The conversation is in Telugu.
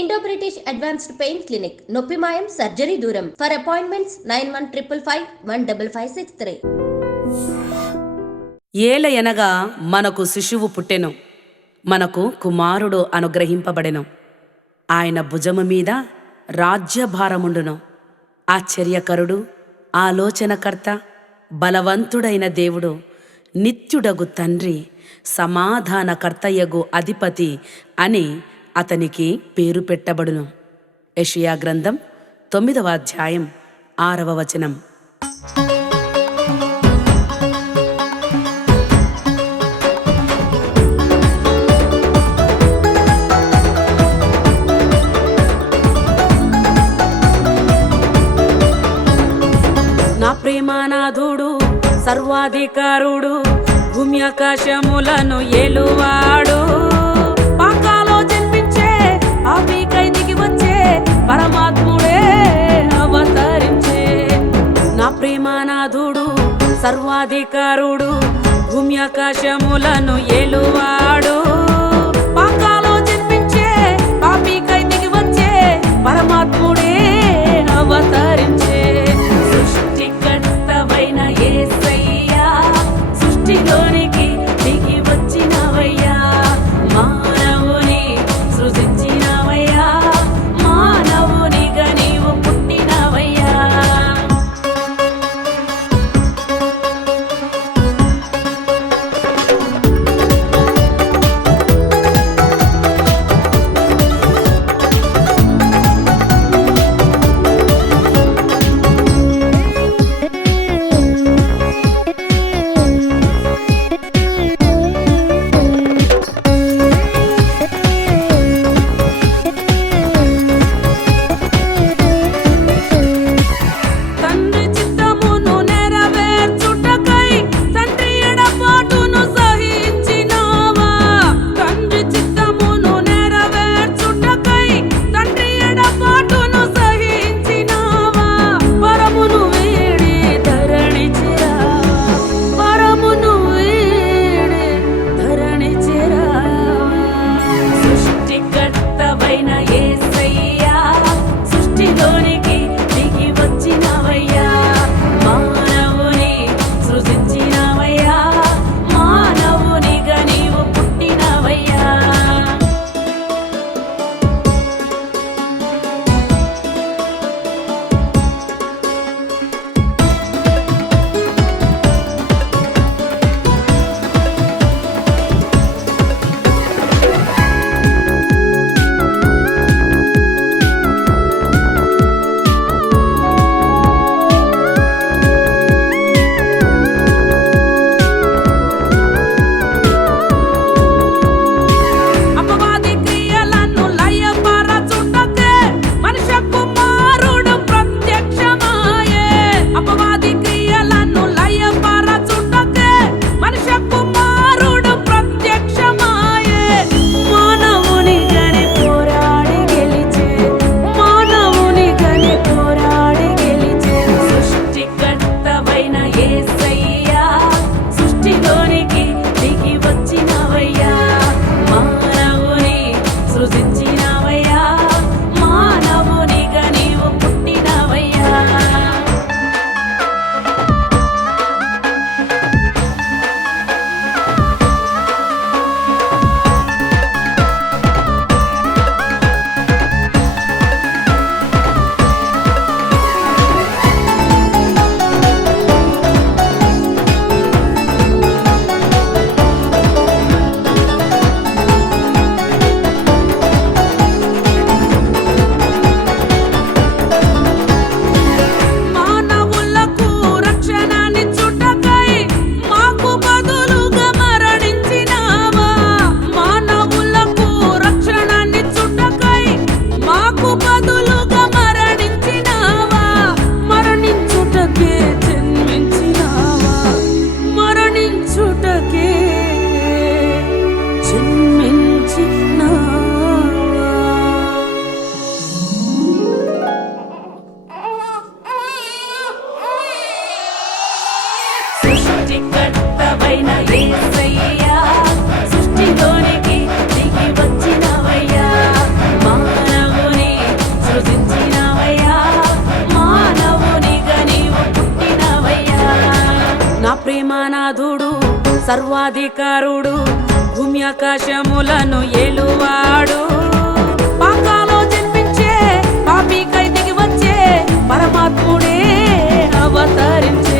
Indo British advanced pain clinic నొప్పి మాయం సర్జరీ దూరం. For appointments 9155515563. ఏల ఎనగా మనకు శిశువు పుట్టెను, మనకు కుమారుడు అనుగ్రహింపబడెను. ఆయన భుజము మీద రాజ్యభారముండును. ఆశ్చర్యకరుడు, ఆలోచనకర్త, బలవంతుడైన దేవుడు, నిత్యుడగు తండ్రి, సమాధానకర్తయగు అధిపతి అని అతనికి పేరు పెట్టబడును. యెషయా గ్రంథం 9వ అధ్యాయం 6వ వచనం. నా ప్రేమానాథుడు, సర్వాధికారుడు, భూమి ఆకాశములను ఏలువాడు, పాకాలో జన్మించే పాపికై దిగి వచ్చే పరమాత్ముడే అవతరించే. నా ప్రేమానాథుడు, సర్వాధికారుడు, భూమి ఆకాశములను ఏలువాడు, పాకాలో జన్మించే పాపికై దిగి వచ్చే పరమాత్ముడే అవతరించే. సృష్టికర్తవైన యేసయ్యా, సృష్టిలోనికి దిగి వచ్చినవయ్యా, మానవుని సృజించినవయ్యా, మానవునిగా నీవు పుట్టినవయ్యా. సర్వాధికారుడు భూమి ఆకాశములను ఏలువాడు పాకాలో జన్మించే పాపికై దిగి వచ్చే పరమాత్ముడే అవతరించే